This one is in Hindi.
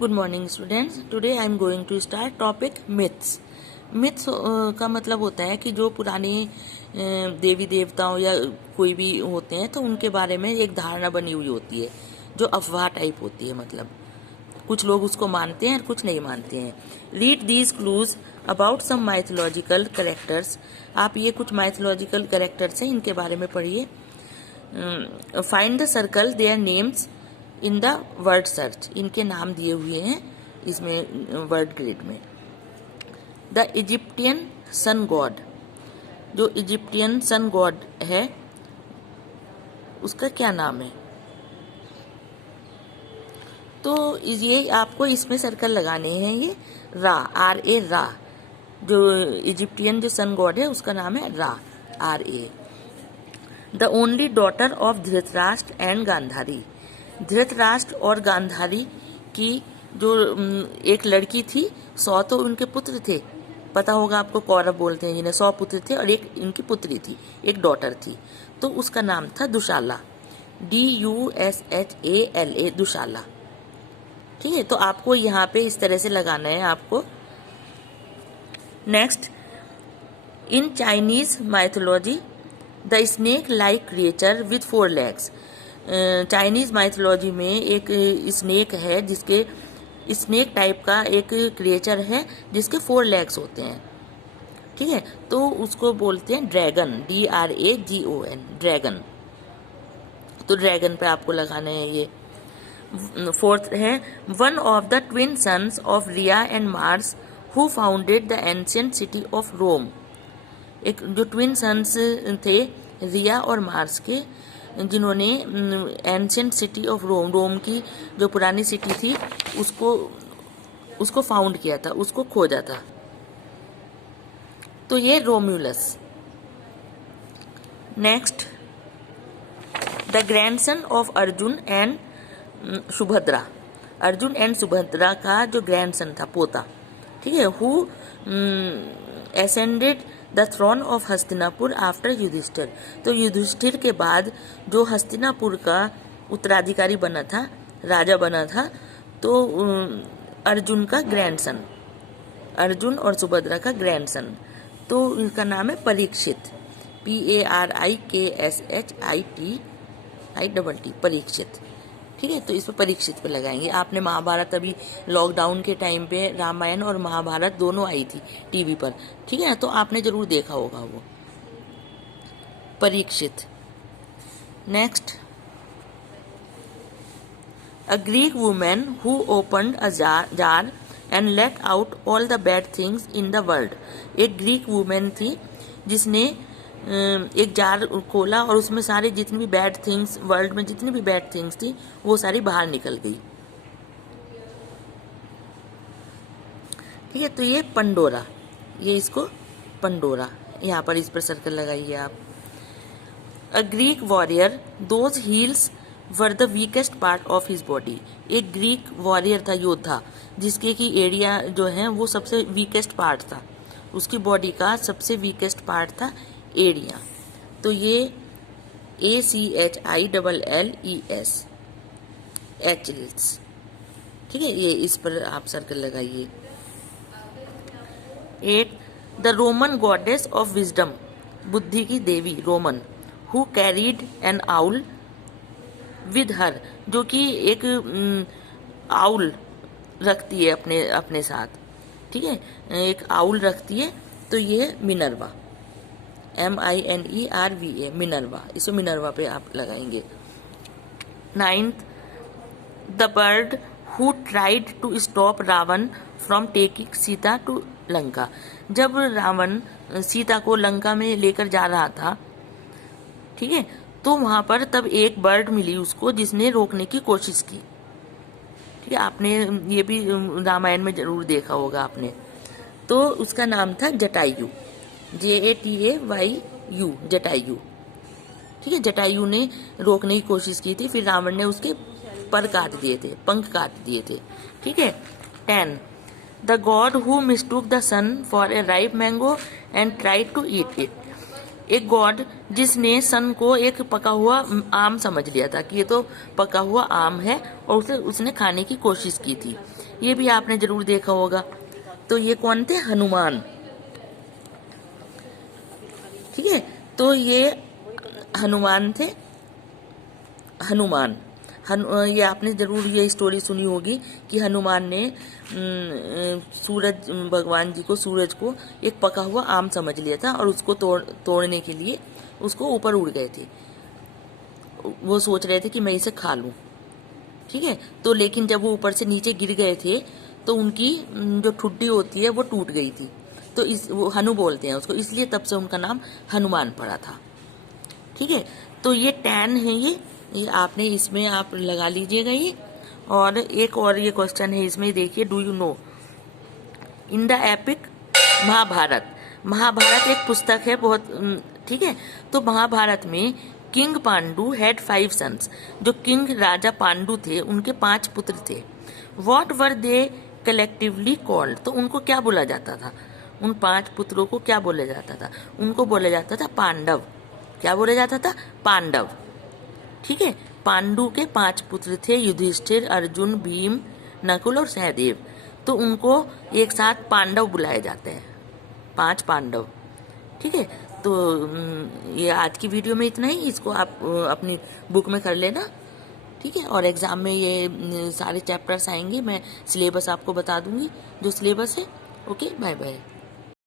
Good morning students. Today I am going to start topic myths. Myths का मतलब होता है कि जो पुराने देवी देवताओं या कोई भी होते हैं तो उनके बारे में एक धारणा बनी हुई होती है जो अफवाह टाइप होती है। मतलब कुछ लोग उसको मानते हैं और कुछ नहीं मानते हैं। Read these clues about some mythological characters. आप ये कुछ माइथोलॉजिकल कैरेक्टर्स हैं, इनके बारे में पढ़िए। Find the circle their names in the word search. इनके नाम दिए हुए हैं इसमें वर्ड ग्रिड में। The Egyptian sun god. जो इजिप्टियन सन गॉड है उसका क्या नाम है? तो ये आपको इसमें सर्कल लगाने हैं। ये रा, RA, रा। जो इजिप्टियन जो सन गॉड है उसका नाम है रा, RA। The only daughter of Dhritarashtra and Gandhari. Dhritarashtra और गांधारी की जो एक लड़की थी, 100 तो उनके पुत्र थे, पता होगा आपको, कौरव बोलते हैं जिन्हें। 100 पुत्र थे और एक इनकी पुत्री थी, एक डॉटर थी। तो उसका नाम था दुशाला, DUSHALA, दुशाला। ठीक है, तो आपको यहाँ पे इस तरह से लगाना है आपको। Next, in Chinese mythology the snake like creature with 4 legs। Chinese mythology में एक स्नेक है जिसके स्नेक टाइप का एक क्रिएचर है जिसके 4 legs होते हैं। ठीक है, तो उसको बोलते हैं ड्रैगन, DRAGON, ड्रैगन। तो ड्रैगन पे आपको लगाना है ये। 4th है, one of the twin sons of Rhea and Mars who founded the ancient city of Rome. एक जो ट्विन सन्स थे रिया और मार्स के, जिन्होंने एंशिएंट सिटी ऑफ रोम, रोम की जो पुरानी सिटी थी उसको फाउंड किया था, उसको खोजा था। तो ये Romulus. Next, the grandson of Arjun and Subhadra. Arjun and Subhadra का जो ग्रैंडसन था, पोता, ठीक है, who ascended the throne of Hastinapur after Yudhishthir. तो युधिष्ठिर के बाद जो हस्तिनापुर का उत्तराधिकारी बना था, राजा बना था, तो अर्जुन का ग्रैंडसन, अर्जुन और सुभद्रा का ग्रैंडसन, तो इनका नाम है परीक्षित, PARIKSHIT, परीक्षित। ठीक है, तो इस पर परीक्षित पे लगाएंगे। आपने महाभारत, अभी लॉकडाउन के टाइम पे रामायण और महाभारत दोनों आई थी टीवी पर, ठीक है, तो आपने जरूर देखा होगा वो Parikshit. Next, a Greek women who opened a jar and let out all the bad things in the world. एक ग्रीक वुमेन थी जिसने एक जार खोला और उसमें सारे जितनी भी बैड थिंग्स, वर्ल्ड में जितनी भी बैड थिंग्स थी वो सारी बाहर निकल गई। ठीक है, तो ये पंडोरा, ये इसको पंडोरा, यहाँ पर इस पर सर्कल लगाइए आप। A Greek warrior those heels were the weakest part of his body. एक ग्रीक वॉरियर था, योद्धा, जिसके की एरिया जो है वो सबसे वीकेस्ट पार्ट था, उसकी बॉडी का सबसे वीकेस्ट पार्ट था एरिया। तो ये ACHILLES, एचलिस। ठीक है, ये इस पर आप सर्कल लगाइए। 8, the Roman goddess of wisdom, बुद्धि की देवी Roman, who carried an owl with her, जो कि एक आउल रखती है अपने साथ। ठीक है, एक आउल रखती है, तो ये मिनर्वा, MINERVA, मिनर्वा, इसको मिनर्वा पे आप लगाएंगे। 9th, the bird who tried to stop Ravana from taking Sita to Lanka. जब रावण सीता को लंका में लेकर जा रहा था, ठीक है, तो वहां पर तब एक बर्ड मिली उसको जिसने रोकने की कोशिश की। ठीक है, आपने ये भी रामायण में जरूर देखा होगा आपने। तो उसका नाम था जटायु, JATAYU, जटायु। ठीक है, जटायु ने रोकने की कोशिश की थी, फिर रावण ने उसके पर काट दिए थे, पंख काट दिए थे। ठीक है। 10, the god who mistook the sun for a ripe mango and tried to eat it. एक गॉड जिसने सन को एक पका हुआ आम समझ लिया था कि ये तो पका हुआ आम है, और उसने खाने की कोशिश की थी। ये भी आपने जरूर देखा होगा। तो ये कौन थे? हनुमान। ठीक है, तो ये हनुमान थे। हनुमान ये आपने जरूर ये स्टोरी सुनी होगी कि हनुमान ने सूरज भगवान जी को, सूरज को एक पका हुआ आम समझ लिया था और उसको तोड़ने के लिए उसको ऊपर उड़ गए थे। वो सोच रहे थे कि मैं इसे खा लूं। ठीक है, तो लेकिन जब वो ऊपर से नीचे गिर गए थे तो उनकी जो ठुड्डी होती है वो टूट गई थी। तो वो हनु बोलते हैं उसको, इसलिए तब से उनका नाम हनुमान पड़ा था। ठीक है, तो ये टैन है, ये आपने इसमें आप लगा लीजिएगा ये। और एक और ये क्वेश्चन है इसमें, देखिए, do you know in the epic Mahabharata. Mahabharata एक पुस्तक है बहुत, ठीक है। तो महाभारत में किंग पांडु हैड 5 सन्स। जो किंग राजा पांडु थे उनके 5 पुत्र थे। What were they collectively called. तो उनको क्या बोला जाता था? उन 5 पुत्रों को क्या बोला जाता था? उनको बोला जाता था पांडव। क्या बोला जाता था? पांडव। ठीक है, पांडु के 5 पुत्र थे, युधिष्ठिर, अर्जुन, भीम, नकुल और सहदेव। तो उनको एक साथ पांडव बुलाए जाते हैं, 5 पांडव। ठीक है, तो ये आज की वीडियो में इतना ही। इसको आप अपनी बुक में कर लेना। ठीक है, और एग्जाम में ये सारे चैप्टर्स आएंगे, मैं सिलेबस आपको बता दूंगी जो सिलेबस है। Okay, bye bye.